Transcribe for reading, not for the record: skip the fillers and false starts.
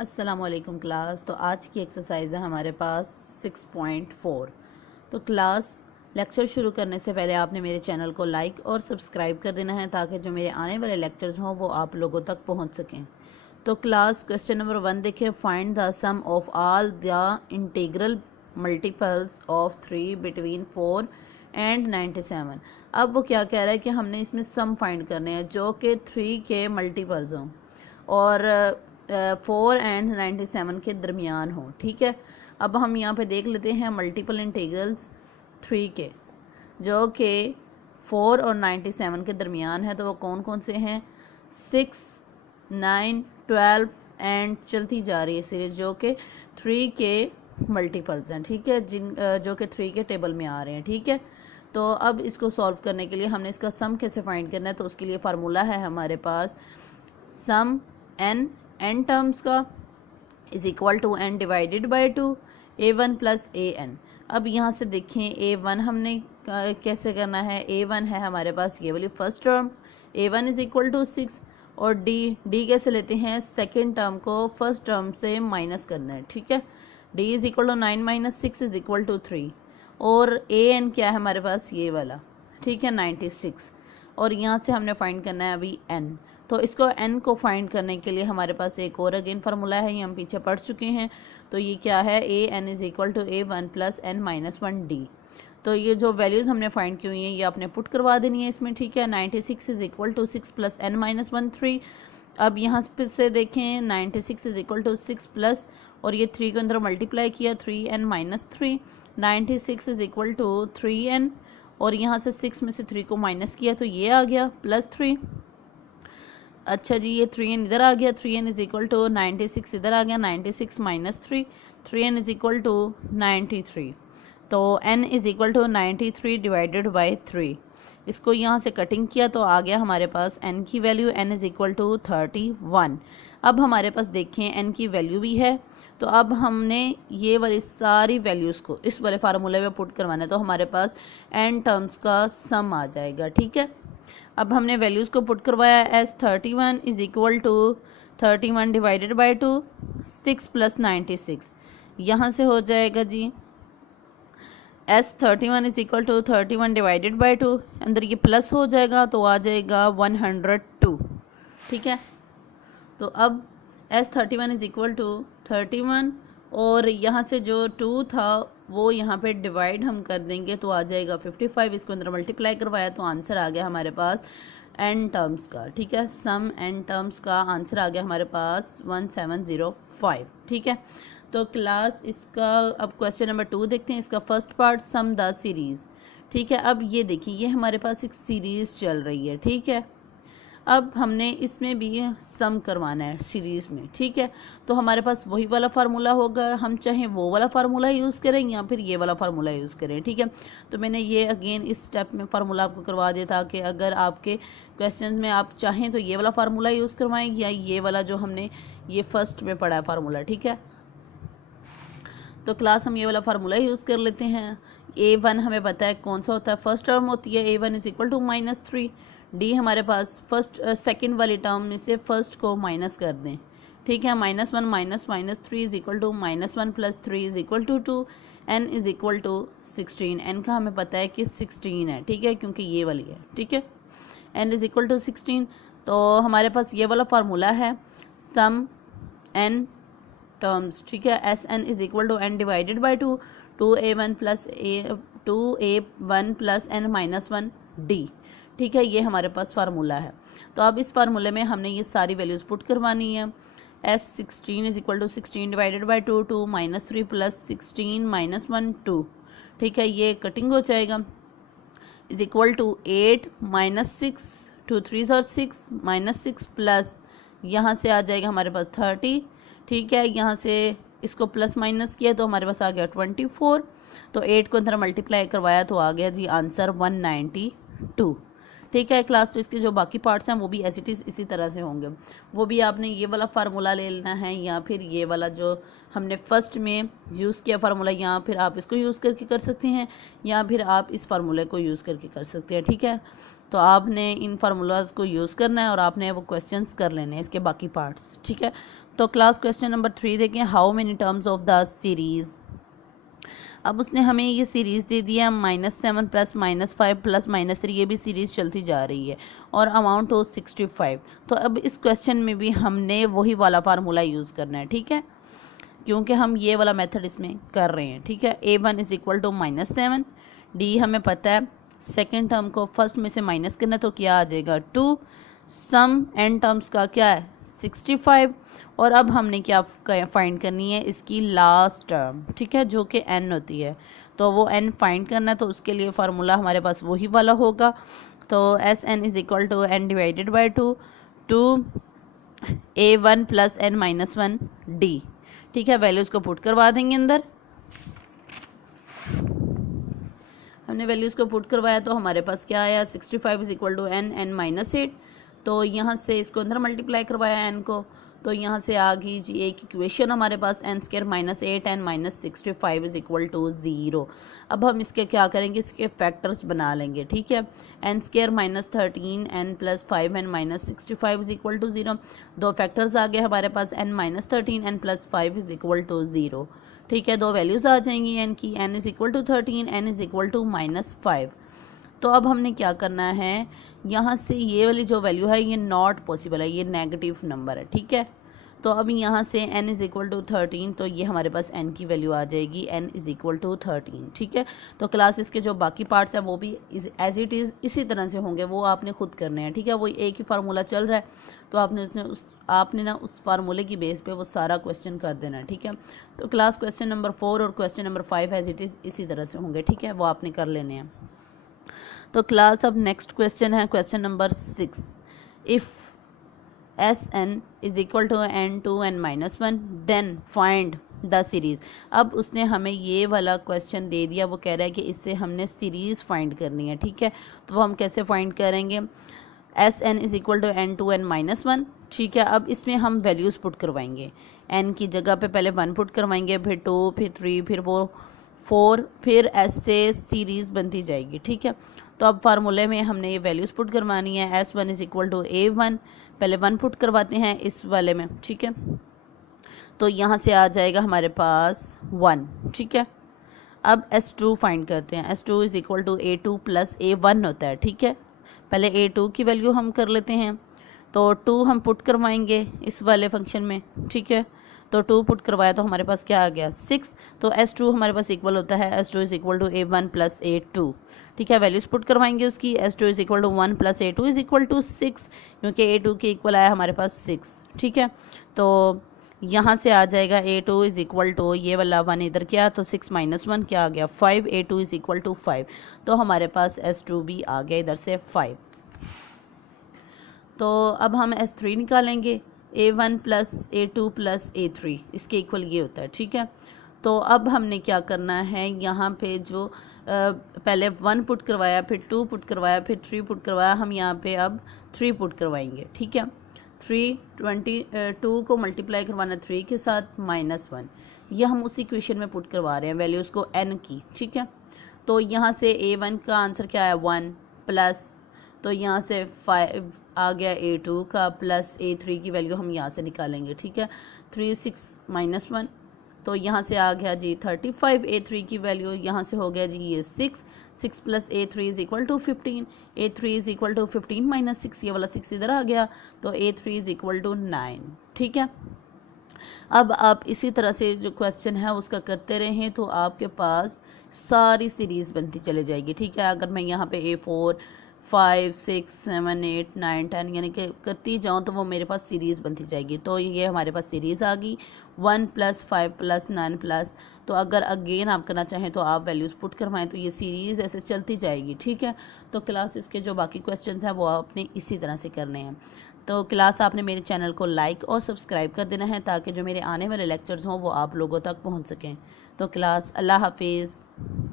अस्सलामुअलैकुम क्लास। तो आज की एक्सरसाइज है हमारे पास 6.4। तो क्लास लेक्चर शुरू करने से पहले आपने मेरे चैनल को लाइक और सब्सक्राइब कर देना है ताकि जो मेरे आने वाले लेक्चर्स हों वो आप लोगों तक पहुंच सकें। तो क्लास क्वेश्चन नंबर 1 देखिए, find the sum of all the integral multiples of 3 between 4 and 97। अब वो क्या कह रहा है कि हमने इसमें सम फाइंड करने हैं जो कि 3 के मल्टीपल्स हों और 4 एंड 97 के दरमियान हो। ठीक है, अब हम यहाँ पे देख लेते हैं मल्टीपल इंटीग्रल्स 3 के जो कि 4 और 97 के दरमियान है। तो वो कौन कौन से हैं? 6, 9, 12 एंड चलती जा रही है सीरीज जो कि 3 के मल्टीपल्स हैं। ठीक है, जो कि 3 के टेबल में आ रहे हैं। ठीक है, तो अब इसको सॉल्व करने के लिए हमने इसका सम कैसे फाइंड करना है, तो उसके लिए फार्मूला है हमारे पास सम n टर्म्स का is equal to n divided by 2 a1 plus an। अब यहाँ से देखें a1 हमने कैसे करना है। a1 है हमारे पास ये वाली first term, a1 is equal to 6, और d कैसे लेते हैं? सेकेंड टर्म को फर्स्ट टर्म से माइनस करना है। ठीक है, d is equal to 9 minus 6 is equal to 3, और an क्या है हमारे पास? ये वाला। ठीक है, 96, और यहाँ से हमने फाइंड करना है अभी n। तो इसको n को फाइंड करने के लिए हमारे पास एक और अगेन फार्मूला है, ये हम पीछे पढ़ चुके हैं। तो ये क्या है? A N is equal to a1 plus n minus 1d। तो ये जो वैल्यूज़ हमने फाइंड की हुई हैं ये आपने पुट करवा देनी है इसमें। ठीक है, 96 is equal to 6 plus n minus 1 3। अब यहाँ से देखें 96 इज इक्वल टू 6 प्लस, और ये 3 को अंदर मल्टीप्लाई किया 3n minus 3, 96 is equal to 3n, और यहाँ से 6 में से 3 को माइनस किया तो ये आ गया प्लस 3। अच्छा जी, ये 3n इधर आ गया, 3n इज इक्वल टू 96 इधर आ गया, 96 minus 3, 3n is equal to 93। तो n is equal to 93 divided by 3। इसको यहाँ से कटिंग किया तो आ गया हमारे पास n की value, n is equal to 31। अब हमारे पास देखें n की वैल्यू भी है, तो अब हमने ये वाली सारी वैल्यूज़ को इस वाले फार्मूले में पुट करवाना है, तो हमारे पास n टर्म्स का सम आ जाएगा। ठीक है, अब हमने वैल्यूज़ को पुट करवाया। S 31 is equal to 31 divided by 2, 6 plus 96, यहाँ से हो जाएगा जी S 31 is equal to 31 divided by 2, अंदर ये प्लस हो जाएगा तो आ जाएगा 102। ठीक है, तो अब एस 31 इज इक्वल टू 31, और यहाँ से जो 2 था वो यहाँ पे डिवाइड हम कर देंगे तो आ जाएगा 55। इसको अंदर मल्टीप्लाई करवाया तो आंसर आ गया हमारे पास n टर्म्स का। ठीक है, सम n टर्म्स का आंसर आ गया हमारे पास 1705। ठीक है, तो क्लास इसका अब क्वेश्चन नंबर 2 देखते हैं। इसका first part sum the series. ठीक है, अब ये देखिए ये हमारे पास एक सीरीज़ चल रही है। ठीक है, अब हमने इसमें भी सम करवाना है सीरीज़ में। ठीक है, तो हमारे पास वही वाला फार्मूला होगा, हम चाहें वो वाला फार्मूला यूज़ करें या फिर ये वाला फार्मूला यूज़ करें। ठीक है, तो मैंने ये अगेन इस स्टेप में फार्मूला आपको करवा दिया था कि अगर आपके क्वेश्चंस में आप चाहें तो ये वाला फार्मूला यूज़ करवाएं या ये वाला जो हमने ये फर्स्ट में पढ़ा है फार्मूला। ठीक है, तो क्लास हम ये वाला फार्मूला यूज़ कर लेते हैं। a1 हमें पता है कौन सा होता है, फर्स्ट टर्म होती है a1 is equal to minus 3। D हमारे पास फर्स्ट सेकंड वाली टर्म में से फर्स्ट को माइनस कर दें। ठीक है, -1 minus minus 3 is equal to -1 plus 3 is equal to 2, n is equal to 16। n का हमें पता है कि 16 है। ठीक है, क्योंकि ये वाली है। ठीक है, n इज इक्वल टू 16, तो हमारे पास ये वाला फार्मूला है सम n टर्म्स। ठीक है, S n is equal to n divided by 2, 2a1 plus 2a1 plus n minus 1 d। ठीक है, ये हमारे पास फार्मूला है। तो अब इस फार्मूले में हमने ये सारी वैल्यूज़ पुट करवानी है। S 16 is equal to 16 divided by 2, 2 minus 3 plus 16 minus 1 2। ठीक है, ये कटिंग हो जाएगा इज इक्वल टू 8 माइनस 6, 2 3 और 6 माइनस 6 प्लस यहाँ से आ जाएगा हमारे पास 30। ठीक है, यहाँ से इसको प्लस माइनस किया तो हमारे पास आ गया 24, तो 8 को अंदर मल्टीप्लाई करवाया तो आ गया जी आंसर 192। ठीक है क्लास, तो इसके जो बाकी पार्ट्स हैं वो भी एज इट इज़ इसी तरह से होंगे। वो भी आपने ये वाला फार्मूला ले लेना है या फिर ये वाला जो हमने फर्स्ट में यूज़ किया फार्मूला, या फिर आप इसको यूज़ करके कर सकते हैं या फिर आप इस फार्मूले को यूज़ करके कर सकते हैं। ठीक है, तो आपने इन फार्मूलाज को यूज़ करना है और आपने वो क्वेश्चंस कर लेने हैं इसके बाकी पार्ट्स। ठीक है, तो क्लास क्वेश्चन नंबर 3 देखें, how many terms of the series. अब उसने हमें ये सीरीज़ दे दिया -7 प्लस -5 प्लस -3, ये भी सीरीज़ चलती जा रही है और अमाउंट हो 65। तो अब इस क्वेश्चन में भी हमने वही वाला फार्मूला यूज़ करना है, ठीक है, क्योंकि हम ये वाला मेथड इसमें कर रहे हैं, ठीक है। A1 is equal to -7, D हमें पता है, सेकेंड टर्म को फर्स्ट में से माइनस करना तो क्या आ जाएगा 2, सम एन टर्म्स का क्या है 65, और अब हमने क्या फाइंड करनी है इसकी लास्ट टर्म, ठीक है, जो कि n होती है। तो वो n फाइंड करना है, तो उसके लिए फार्मूला हमारे पास वही वाला होगा। तो Sn is equal to n divided by 2 A1 plus n-1 d, ठीक है। वैल्यूज़ को पुट करवा देंगे अंदर, हमने वैल्यूज़ को पुट करवाया तो हमारे पास क्या आया 65 इज इक्वल टू n-8। तो यहाँ से इसको अंदर मल्टीप्लाई करवाया n को, तो यहाँ से आ गई जी एक इक्वेशन हमारे पास n² -8 n -65 is equal to 0। अब हम इसके क्या करेंगे, इसके फैक्टर्स बना लेंगे, ठीक है। n² -13 n + 5 n -65 is equal to 0। दो फैक्टर्स आ गए हमारे पास n -13 n + 5 is equal to 0, ठीक है। दो वैल्यूज़ आ जाएंगी n की, n is equal to 13 n is equal to -5। तो अब हमने क्या करना है, यहाँ से ये वाली जो वैल्यू है ये नॉट पॉसिबल है, ये नेगेटिव नंबर है, ठीक है। तो अब यहाँ से n इज़ इक्वल टू 13, तो ये हमारे पास n की वैल्यू आ जाएगी n इज़ इक्वल टू 13, ठीक है। तो क्लास इसके जो बाकी पार्ट्स हैं वो भी एज इट इज़ इसी तरह से होंगे, वो आपने खुद करने हैं, ठीक है। वो एक ही फार्मूला चल रहा है, तो आपने ना उस फार्मूले की बेस पे वो सारा क्वेश्चन कर देना है, ठीक है। तो क्लास क्वेश्चन नंबर 4 और question number 5 as it is इसी तरह से होंगे, ठीक है, वो आपने कर लेने हैं। तो क्लास अब नेक्स्ट क्वेश्चन है question number 6, if Sn is equal to n2n-1 then find the series. अब उसने हमें ये वाला क्वेश्चन दे दिया, वो कह रहा है कि इससे हमने सीरीज़ फाइंड करनी है, ठीक है। तो वो हम कैसे फाइंड करेंगे, Sn is equal to n2n-1, ठीक है। अब इसमें हम वैल्यूज़ पुट करवाएंगे, n की जगह पे पहले 1 पुट करवाएंगे, फिर 2, फिर 3, फिर 4, फिर ऐसे सीरीज़ बनती जाएगी, ठीक है। तो अब फार्मूले में हमने ये वैल्यूज़ पुट करवानी है, S1 is equal to A1, पहले 1 पुट करवाते हैं इस वाले में, ठीक है। तो यहाँ से आ जाएगा हमारे पास 1, ठीक है। अब S2 फाइंड करते हैं, S2 is equal to A2 plus A1 होता है, ठीक है। पहले A2 की वैल्यू हम कर लेते हैं, तो 2 हम पुट करवाएंगे इस वाले फंक्शन में, ठीक है। तो 2 पुट करवाया तो हमारे पास क्या आ गया 6। तो S2 हमारे पास इक्वल होता है S2 is equal to A1 plus A2, ठीक है। वैल्यूज पुट करवाएंगे उसकी, S2 is equal to 1 plus A2 is equal to 6, क्योंकि A2 के इक्वल आया हमारे पास 6, ठीक है। तो यहाँ से आ जाएगा A2 इज इक्वल टू ये वाला 1 इधर क्या, तो 6 - 1 क्या आ गया 5, A2 इज इक्वल टू 5। तो हमारे पास S2 भी आ गया इधर से 5। तो अब हम S3 निकालेंगे, A1 plus A2 plus A3 इसके इक्वल ये होता है, ठीक है। तो अब हमने क्या करना है, यहाँ पे जो पहले 1 पुट करवाया, फिर 2 पुट करवाया, फिर 3 पुट करवाया, हम यहाँ पे अब 3 पुट करवाएंगे, ठीक है। 2 को मल्टीप्लाई करवाना 3 के साथ -1, ये हम उसी इक्वेशन में पुट करवा रहे हैं वैल्यूज़ को n की, ठीक है। तो यहाँ से A1 का आंसर क्या है 1 प्लस, तो यहाँ से 5 आ गया A2 का, प्लस A3 की वैल्यू हम यहाँ से निकालेंगे, ठीक है। 3 6 - 1, तो यहाँ से आ गया जी 35, A3 की वैल्यू यहाँ से हो गया जी ये 6 plus A3 is equal to 15, A3 is equal to 15 - 6, ये वाला 6 इधर आ गया, तो A3 इज इक्वल टू 9, ठीक है। अब आप इसी तरह से जो क्वेश्चन है उसका करते रहें तो आपके पास सारी सीरीज़ बनती चली जाएगी, ठीक है। अगर मैं यहाँ पे A4 5 6 7 8 9 10 यानी कि करती जाऊँ तो वो मेरे पास सीरीज़ बनती जाएगी। तो ये हमारे पास सीरीज़ आ गई 1 + 5 + 9 प्लस। तो अगर अगेन आप करना चाहें तो आप वैल्यूज़ पुट करवाएं तो ये सीरीज़ ऐसे चलती जाएगी, ठीक है। तो क्लास इसके जो बाकी क्वेश्चन हैं वो आपने इसी तरह से करने हैं। तो क्लास आपने मेरे चैनल को लाइक और सब्सक्राइब कर देना है ताकि जो मेरे आने वाले लेक्चर्स हों वो आप लोगों तक पहुँच सकें। तो क्लास अल्लाह हाफिज़।